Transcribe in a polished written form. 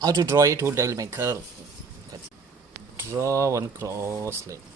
How to draw a two tile maker? Draw one cross line.